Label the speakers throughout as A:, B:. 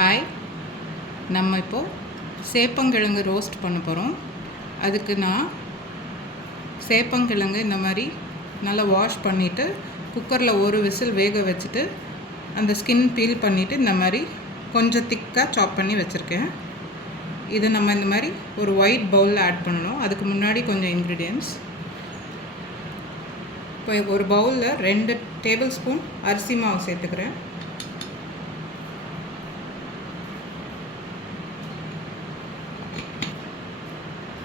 A: Hi நம்ம இப்போது சேப்பங்கிழங்கு ரோஸ்ட் பண்ண போகிறோம் அதுக்கு நான் சேப்பங்கிழங்கு இந்த மாதிரி நல்லா வாஷ் பண்ணிவிட்டு குக்கரில் ஒரு விசில் வேக வச்சுட்டு அந்த ஸ்கின் பீல் பண்ணிவிட்டு இந்த மாதிரி கொஞ்சம் திக்காக சாப் பண்ணி வச்சுருக்கேன். இதை நம்ம இந்த மாதிரி ஒரு ஒயிட் பவுலில் ஆட் பண்ணணும். அதுக்கு முன்னாடி கொஞ்சம் இன்க்ரீடியன்ஸ் இப்போ ஒரு பவுலில் ரெண்டு டேபிள் ஸ்பூன் அரிசி மாவு சேர்த்துக்கிறேன்.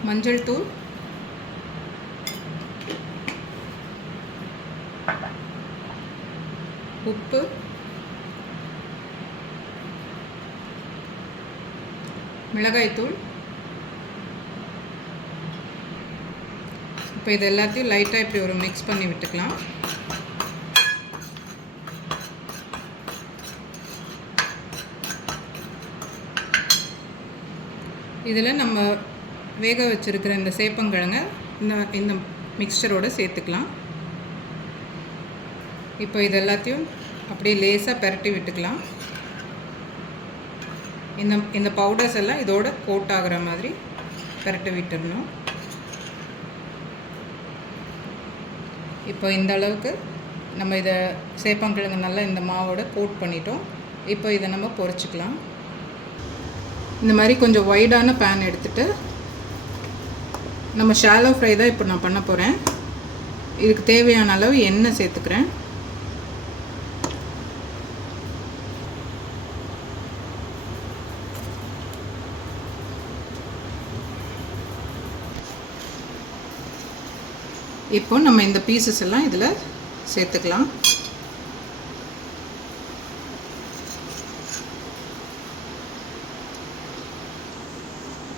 A: மஞ்சள் தூள். உப்பு. மிளகாய்த்தூள். இப்போ இது எல்லாத்தையும் லைட்டாக இப்படி ஒரு மிக்ஸ் பண்ணி விட்டுக்கலாம். இதில் நம்ம வேக வச்சுருக்கிற இந்த சேப்பங்கிழங்க இந்த இந்த மிக்சரோடு சேர்த்துக்கலாம். இப்போ இது எல்லாத்தையும் அப்படியே லேசாக பெரட்டி விட்டுக்கலாம். இந்த இந்த பவுடர்ஸ் எல்லாம் இதோட கோட் ஆகிற மாதிரி பெரட்டி விட்டுடணும் இப்போ இந்த அளவுக்கு நம்ம இதை சேப்பங்கிழங்கு நல்லா இந்த மாவோட கோட் பண்ணிட்டோம். இப்போ இதை நம்ம பொறிச்சிக்கலாம். இந்த மாதிரி கொஞ்சம் ஒய்டான பேன் எடுத்துகிட்டு நம்ம ஷாலோ ஃப்ரை தான் இப்போ நான் பண்ண போகிறேன் இதுக்கு தேவையான அளவு எண்ணெய் சேர்த்துக்கிறேன். இப்போ நம்ம இந்த பீசஸ் எல்லாம் இதில் சேர்த்துக்கலாம்.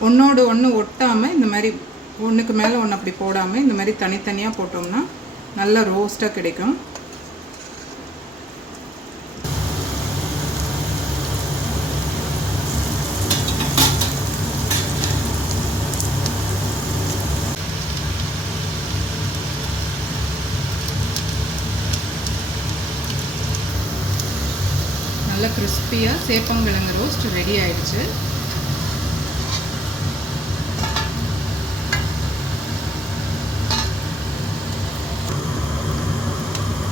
A: ஒன்றோடு ஒன்று ஒட்டாமல் இந்த மாதிரி ஒன்றுக்கு மேலே ஒன்று அப்படி போடாமல் இந்த மாதிரி தனித்தனியாக போட்டோம்னா நல்லா ரோஸ்ட்டாக கிடைக்கும். நல்லா கிறிஸ்பியாக சேப்பங்கிழங்கு ரோஸ்ட் ரெடி ஆயிடுச்சு.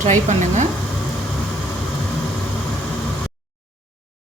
A: ட்ரை பண்ணுங்கள்